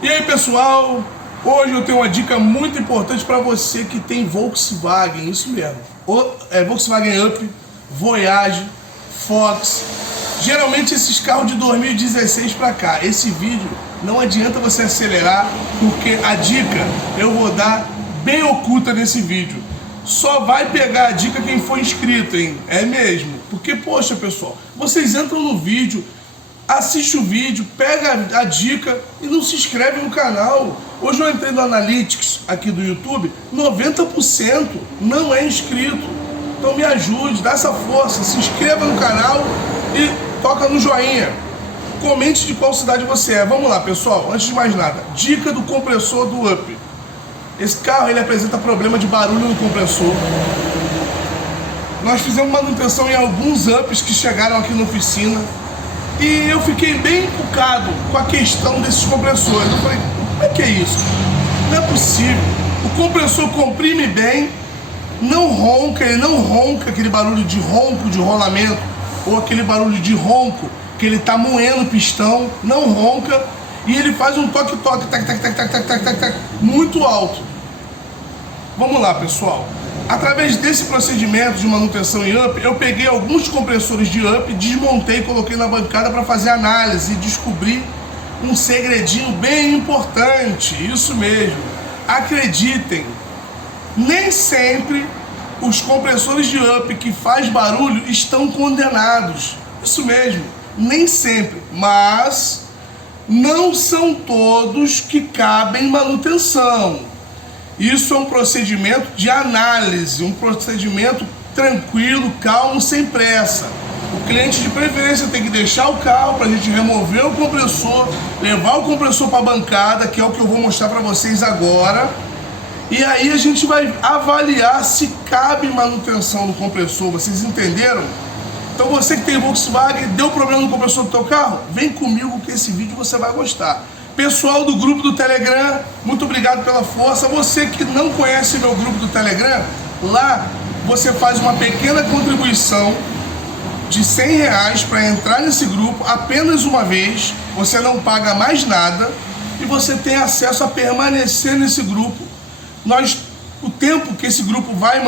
E aí pessoal, hoje eu tenho uma dica muito importante para você que tem Volkswagen, isso mesmo, Volkswagen Up, Voyage, Fox, geralmente esses carros de 2016 para cá. Esse vídeo não adianta você acelerar, porque a dica eu vou dar bem oculta nesse vídeo. Só vai pegar a dica quem for inscrito, hein? É mesmo, porque poxa pessoal, vocês entram no vídeo, assiste o vídeo, pega a dica e não se inscreve no canal. Hoje eu entrei no Analytics aqui do YouTube, 90% não é inscrito. Então me ajude, dá essa força, se inscreva no canal e toca no joinha. Comente de qual cidade você é. Vamos lá pessoal, antes de mais nada, dica do compressor do Up. Esse carro ele apresenta problema de barulho no compressor. Nós fizemos manutenção em alguns Ups que chegaram aqui na oficina. E eu fiquei bem encucado com a questão desses compressores. Eu falei, como é que é isso? Não é possível. O compressor comprime bem, não ronca, ele não ronca aquele barulho de ronco, de rolamento, ou aquele barulho de ronco, que ele tá moendo o pistão, não ronca, e ele faz um toque-toque, tac, muito alto. Vamos lá, pessoal. Através desse procedimento de manutenção em Up, eu peguei alguns compressores de Up, desmontei e coloquei na bancada para fazer análise e descobri um segredinho bem importante. Isso mesmo. Acreditem, nem sempre os compressores de Up que faz barulho estão condenados. Isso mesmo, nem sempre. Mas não são todos que cabem manutenção. Isso é um procedimento de análise, um procedimento tranquilo, calmo, sem pressa. O cliente de preferência tem que deixar o carro para a gente remover o compressor, levar o compressor para a bancada, que é o que eu vou mostrar para vocês agora. E aí a gente vai avaliar se cabe manutenção no compressor, vocês entenderam? Então você que tem Volkswagen, deu problema no compressor do teu carro? Vem comigo que esse vídeo você vai gostar. Pessoal do grupo do Telegram, muito obrigado pela força. Você que não conhece meu grupo do Telegram, lá você faz uma pequena contribuição de R$100 para entrar nesse grupo apenas uma vez. Você não paga mais nada e você tem acesso a permanecer nesse grupo. O tempo que esse grupo vai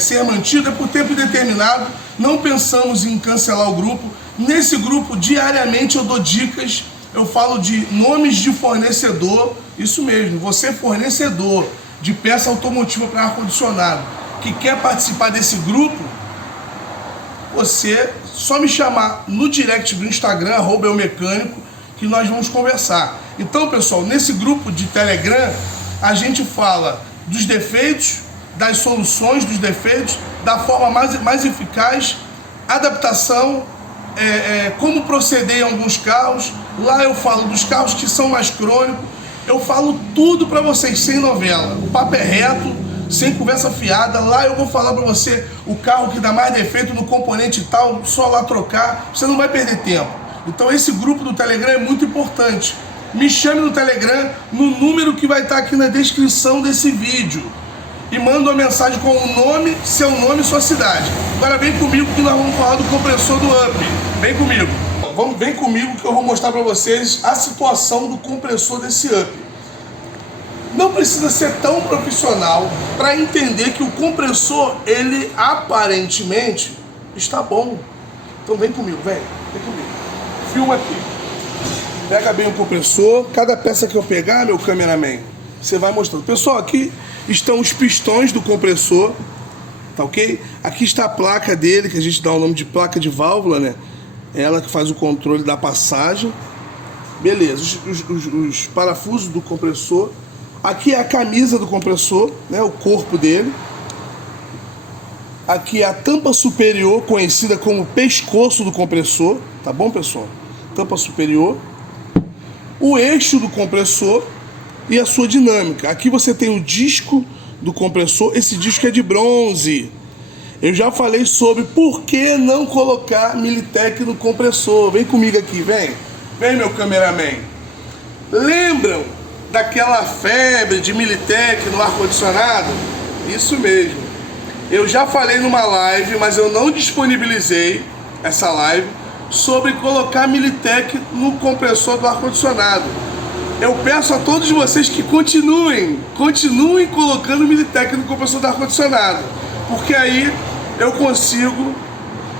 ser mantido é por tempo indeterminado. Não pensamos em cancelar o grupo. Nesse grupo, diariamente eu dou dicas. Eu falo de nomes de fornecedor, isso mesmo, você fornecedor de peça automotiva para ar-condicionado, que quer participar desse grupo, você só me chamar no direct do Instagram, @eumecânico, que nós vamos conversar. Então pessoal, nesse grupo de Telegram, a gente fala dos defeitos, das soluções dos defeitos, da forma mais eficaz, adaptação, como proceder em alguns carros. Lá eu falo dos carros que são mais crônicos, eu falo tudo para vocês, sem novela. O papo é reto, sem conversa fiada. Lá eu vou falar para você o carro que dá mais defeito no componente tal, só lá trocar, você não vai perder tempo. Então esse grupo do Telegram é muito importante. Me chame no Telegram, no número que vai estar aqui na descrição desse vídeo, e manda uma mensagem com o nome, seu nome e sua cidade. Agora vem comigo que nós vamos falar do compressor do Up. Vem comigo. Vem comigo que eu vou mostrar para vocês a situação do compressor desse Up. Não precisa ser tão profissional para entender que o compressor, ele aparentemente está bom. Então vem comigo, vem comigo. Filma aqui. Pega bem o compressor. Cada peça que eu pegar, meu cameraman, você vai mostrando. Pessoal, aqui estão os pistões do compressor, tá ok? Aqui está a placa dele, que a gente dá o nome de placa de válvula, né? Ela que faz o controle da passagem. Beleza, os parafusos do compressor. Aqui é a camisa do compressor, né? O corpo dele. Aqui é a tampa superior, conhecida como pescoço do compressor, tá bom, pessoal? Tampa superior. O eixo do compressor e a sua dinâmica. Aqui você tem o disco do compressor. Esse disco é de bronze. Eu já falei sobre por que não colocar Militech no compressor. Vem comigo aqui, vem. Vem, meu cameraman. Lembram daquela febre de Militech no ar-condicionado? Isso mesmo. Eu já falei numa live, mas eu não disponibilizei essa live, sobre colocar Militech no compressor do ar-condicionado. eu peço a todos vocês que continuem colocando o Militec no compressor do ar-condicionado, porque aí eu consigo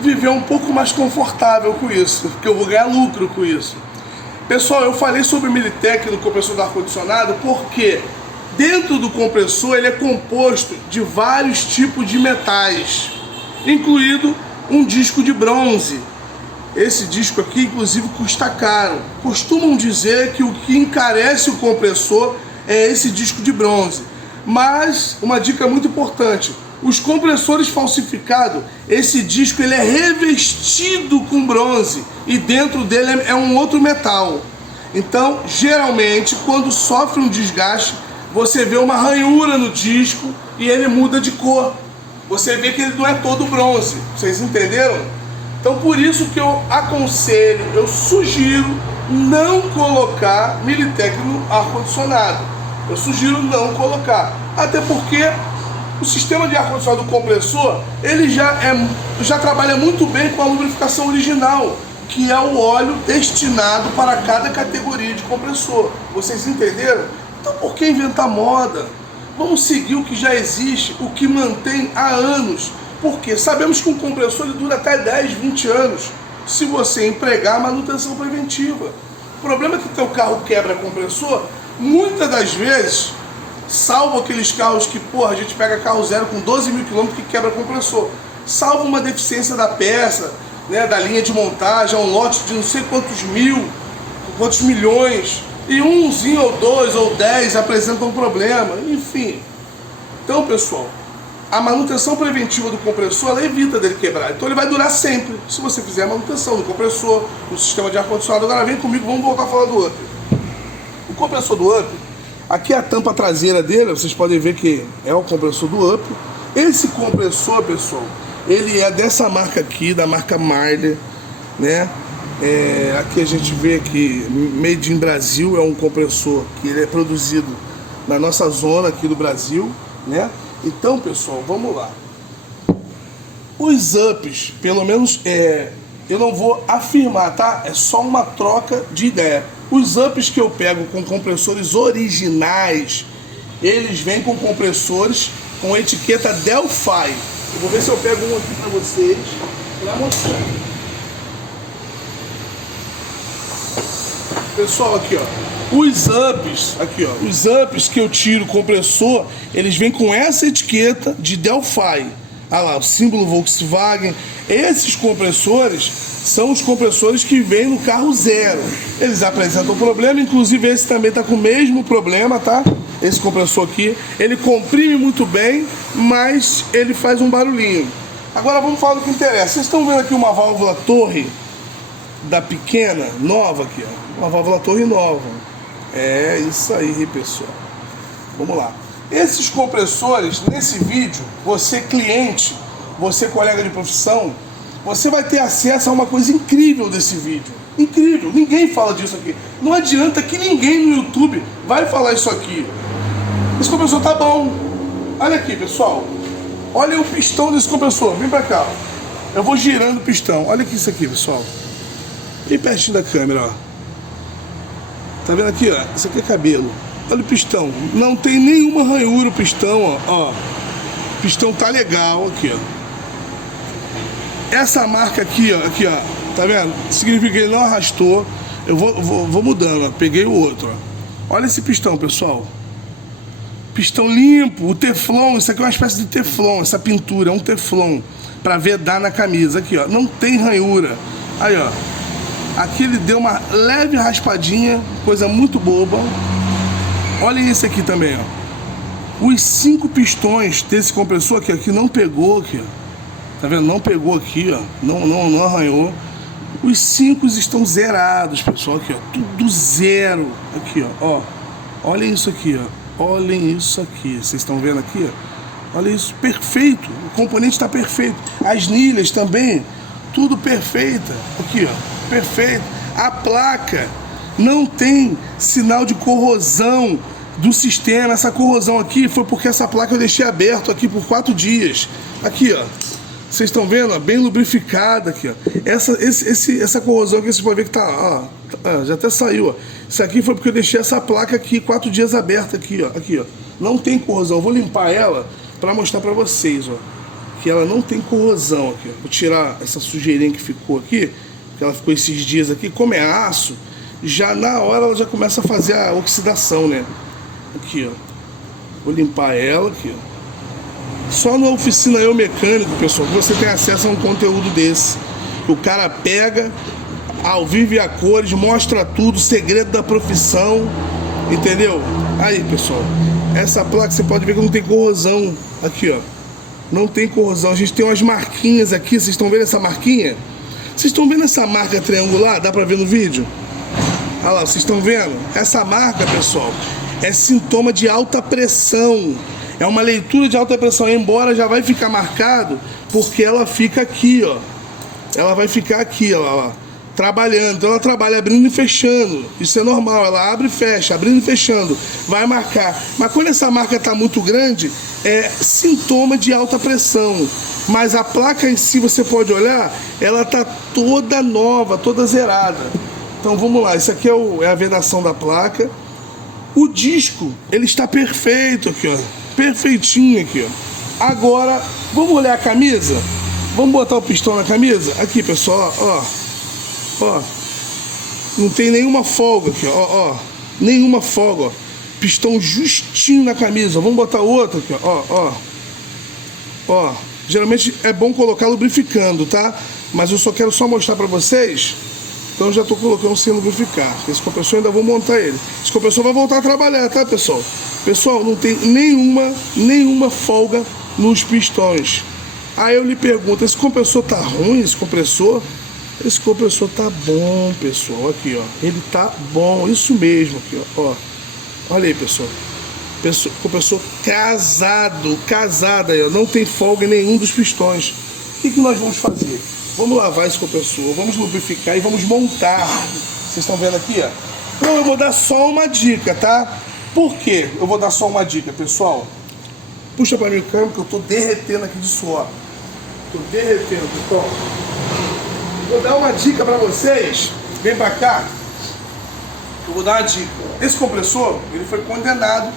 viver um pouco mais confortável com isso, porque eu vou ganhar lucro com isso. Pessoal, eu falei sobre o Militec no compressor do ar-condicionado porque dentro do compressor ele é composto de vários tipos de metais, incluído um disco de bronze. Esse disco aqui, inclusive, custa caro. Costumam dizer que o que encarece o compressor é esse disco de bronze. Mas, uma dica muito importante, os compressores falsificados, esse disco ele é revestido com bronze e dentro dele é um outro metal. Então, geralmente, quando sofre um desgaste, você vê uma ranhura no disco e ele muda de cor. Você vê que ele não é todo bronze. Vocês entenderam? Então, por isso que eu aconselho, eu sugiro não colocar Militec no ar-condicionado. Eu sugiro não colocar. Até porque o sistema de ar-condicionado do compressor, ele já trabalha muito bem com a lubrificação original, que é o óleo destinado para cada categoria de compressor. Vocês entenderam? Então, por que inventar moda? Vamos seguir o que já existe, o que mantém há anos. Porque sabemos que um compressor ele dura até 10, 20 anos se você empregar manutenção preventiva. O problema é que o teu carro quebra compressor, muitas das vezes, salvo aqueles carros que, porra, a gente pega carro zero com 12 mil quilômetros que quebra compressor, salvo uma deficiência da peça, né, da linha de montagem, um lote de não sei quantos mil, quantos milhões, e umzinho ou dois ou 10 apresentam um problema, enfim. Então, pessoal, a manutenção preventiva do compressor, ela evita dele quebrar. Então ele vai durar sempre, se você fizer a manutenção do compressor, do sistema de ar-condicionado. Agora vem comigo, vamos voltar a falar do UP. O compressor do UP, aqui é a tampa traseira dele, vocês podem ver que é o compressor do UP. Esse compressor, pessoal, ele é dessa marca aqui, da marca Marder, né? Aqui a gente vê que Made in Brasil é um compressor que ele é produzido na nossa zona aqui do Brasil, né? Então, pessoal, vamos lá. Os UPs, pelo menos, eu não vou afirmar, tá? É só uma troca de ideia. Os UPs que eu pego com compressores originais, eles vêm com compressores com etiqueta Delphi. Eu vou ver se eu pego um aqui para vocês, para mostrar. Pessoal, aqui, ó. Os UPs que eu tiro compressor, eles vêm com essa etiqueta de Delphi. Olha lá, o símbolo Volkswagen. Esses compressores são os compressores que vêm no carro zero. Eles apresentam problema, inclusive esse também está com o mesmo problema, tá? Esse compressor aqui, ele comprime muito bem, mas ele faz um barulhinho. Agora vamos falar do que interessa. Vocês estão vendo aqui uma válvula torre da pequena, nova aqui, ó. Uma válvula torre nova. É isso aí, pessoal. Vamos lá. Esses compressores, nesse vídeo, você cliente, você colega de profissão, você vai ter acesso a uma coisa incrível desse vídeo. Incrível, ninguém fala disso aqui. Não adianta que ninguém no YouTube vai falar isso aqui. Esse compressor tá bom. Olha aqui, pessoal. Olha o pistão desse compressor. Vem pra cá, ó. Eu vou girando o pistão. Olha aqui isso aqui, pessoal. Bem pertinho da câmera, ó. Tá vendo aqui, ó? Isso aqui é cabelo. Olha o pistão. Não tem nenhuma ranhura o pistão, ó. O pistão tá legal aqui, ó. Essa marca aqui, ó. Aqui, ó. Tá vendo? Significa que ele não arrastou. Eu vou mudando, ó. Peguei o outro, ó. Olha esse pistão, pessoal. Pistão limpo. O teflon. Isso aqui é uma espécie de teflon. Essa pintura é um teflon. Pra vedar na camisa. Aqui, ó. Não tem ranhura. Aí, ó. Aqui ele deu uma leve raspadinha, coisa muito boba. Olha esse aqui também, ó. Os 5 pistões desse compressor aqui não pegou aqui, ó. Tá vendo? Não pegou aqui, ó. Não arranhou. Os 5 estão zerados, pessoal. Aqui, ó. Tudo zero. Aqui, ó. Olhem isso aqui, ó. Olhem isso aqui. Vocês estão vendo aqui, ó? Olha isso. Perfeito. O componente está perfeito. As nilhas também. Tudo perfeita. Aqui, ó. Perfeito. A placa não tem sinal de corrosão do sistema. Essa corrosão aqui foi porque essa placa eu deixei aberto aqui por 4 dias. Aqui, ó. Vocês estão vendo? Ó, bem lubrificada aqui, ó. Essa corrosão aqui, vocês podem ver que tá, ó. já até saiu, ó. Isso aqui foi porque eu deixei essa placa aqui 4 dias aberta aqui, ó. Aqui, ó. Não tem corrosão. Eu vou limpar ela para mostrar para vocês, ó. Que ela não tem corrosão aqui, ó. Vou tirar essa sujeirinha que ficou aqui, que ela ficou esses dias aqui. Como é aço, já na hora ela já começa a fazer a oxidação, né? Aqui, ó. Vou limpar ela aqui, ó. Só na oficina Eu Mecânico, pessoal, que você tem acesso a um conteúdo desse. O cara pega ao vivo e a cores, mostra tudo, segredo da profissão, entendeu? Aí, pessoal, essa placa você pode ver que não tem corrosão. Aqui, ó, não tem corrosão. A gente tem umas marquinhas aqui, vocês estão vendo essa marquinha? Vocês estão vendo essa marca triangular? Dá pra ver no vídeo? Olha lá, vocês estão vendo? Essa marca, pessoal, é sintoma de alta pressão. É uma leitura de alta pressão, embora já vai ficar marcado, porque ela fica aqui, ó. Ela vai ficar aqui, ó, trabalhando. Então ela trabalha abrindo e fechando. Isso é normal, ela abre e fecha, abrindo e fechando. Vai marcar. Mas quando essa marca está muito grande, é sintoma de alta pressão. Mas a placa em si, você pode olhar, ela está toda nova, toda zerada. Então vamos lá, isso aqui é a vedação da placa. O disco, ele está perfeito aqui, ó. Perfeitinho aqui, ó. Agora, vamos olhar a camisa? Vamos botar o pistão na camisa? Aqui, pessoal, ó. Ó. Não tem nenhuma folga aqui, ó. Nenhuma folga, ó. Pistão justinho na camisa. Vamos botar outro aqui, ó. Ó. Geralmente é bom colocar lubrificando, tá? Mas eu só quero mostrar pra vocês. Então eu já tô colocando sem lubrificar. Esse compressor ainda vou montar ele. Esse compressor vai voltar a trabalhar, tá, pessoal? Pessoal, não tem nenhuma folga nos pistões. Aí eu lhe pergunto, esse compressor tá ruim, esse compressor? Esse compressor tá bom, pessoal. Aqui, ó. Ele tá bom, isso mesmo aqui, ó. Olha aí, pessoal. Compressor casado aí, ó. Não tem folga em nenhum dos pistões. O que nós vamos fazer? Vamos lavar esse compressor, vamos lubrificar e vamos montar. Vocês estão vendo aqui, ó? Então eu vou dar só uma dica, tá? Por quê? Eu vou dar só uma dica, pessoal. Puxa pra mim o câmbio que eu tô derretendo aqui de suor. Tô derretendo, pessoal. Vou dar uma dica pra vocês. Vem pra cá. Eu vou dar uma dica. Esse compressor, ele foi condenado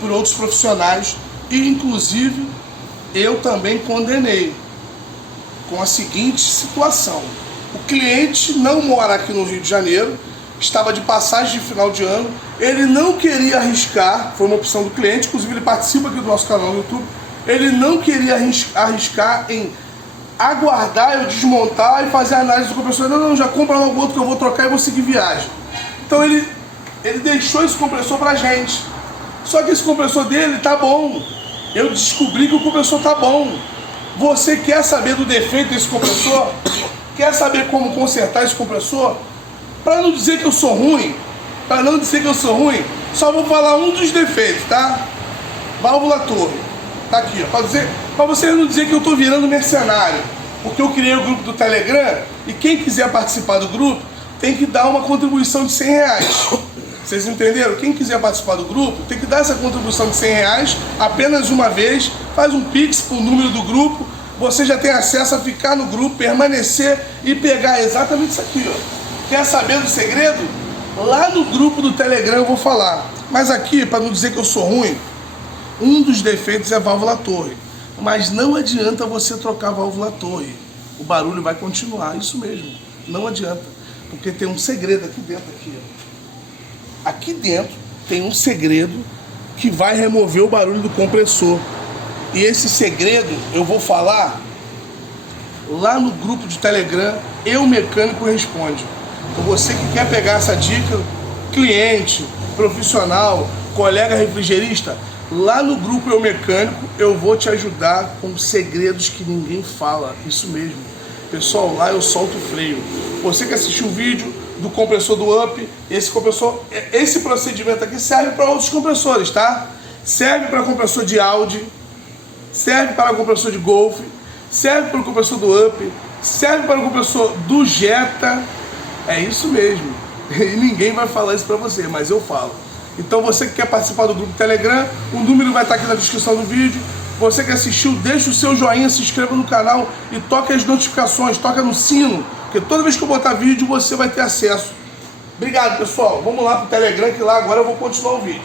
por outros profissionais e, inclusive, eu também condenei. Com a seguinte situação. O cliente não mora aqui no Rio de Janeiro, estava de passagem de final de ano, ele não queria arriscar, foi uma opção do cliente, inclusive ele participa aqui do nosso canal no YouTube, ele não queria arriscar em aguardar eu desmontar e fazer a análise do compressor. Não, já compra logo outro que eu vou trocar e vou seguir viagem. Então ele deixou esse compressor pra gente. Só que esse compressor dele tá bom. Eu descobri que o compressor tá bom. Você quer saber do defeito desse compressor? Quer saber como consertar esse compressor? Para não dizer que eu sou ruim, só vou falar um dos defeitos, tá? Válvula torre. Tá aqui, ó. Para você não dizer que eu tô virando mercenário. Porque eu criei o grupo do Telegram e quem quiser participar do grupo tem que dar uma contribuição de R$100. Vocês entenderam? Quem quiser participar do grupo tem que dar essa contribuição de R$100 apenas uma vez, faz um pix pro número do grupo, você já tem acesso a ficar no grupo, permanecer e pegar exatamente isso aqui, ó. Quer saber do segredo? Lá no grupo do Telegram eu vou falar. Mas aqui, para não dizer que eu sou ruim, um dos defeitos é a válvula torre. Mas não adianta você trocar a válvula torre. O barulho vai continuar, isso mesmo. Não adianta. Porque tem um segredo aqui dentro, aqui, ó. Aqui dentro tem um segredo que vai remover o barulho do compressor. E esse segredo eu vou falar lá no grupo de Telegram, Eu Mecânico Responde. Então você que quer pegar essa dica, cliente, profissional, colega refrigerista, lá no grupo Eu Mecânico eu vou te ajudar com segredos que ninguém fala. Isso mesmo. Pessoal, lá eu solto o freio. Você que assistiu o vídeo do compressor do Up, esse procedimento aqui serve para outros compressores, tá? Serve para compressor de Audi, serve para compressor de Golf, serve para o compressor do Up, serve para o compressor do Jetta. É isso mesmo. E ninguém vai falar isso para você, mas eu falo. Então você que quer participar do grupo Telegram, o número vai estar aqui na descrição do vídeo. Você que assistiu, deixa o seu joinha, se inscreva no canal e toque as notificações, toca no sino, porque toda vez que eu botar vídeo você vai ter acesso. Obrigado, pessoal. Vamos lá pro Telegram, que lá agora eu vou continuar o vídeo.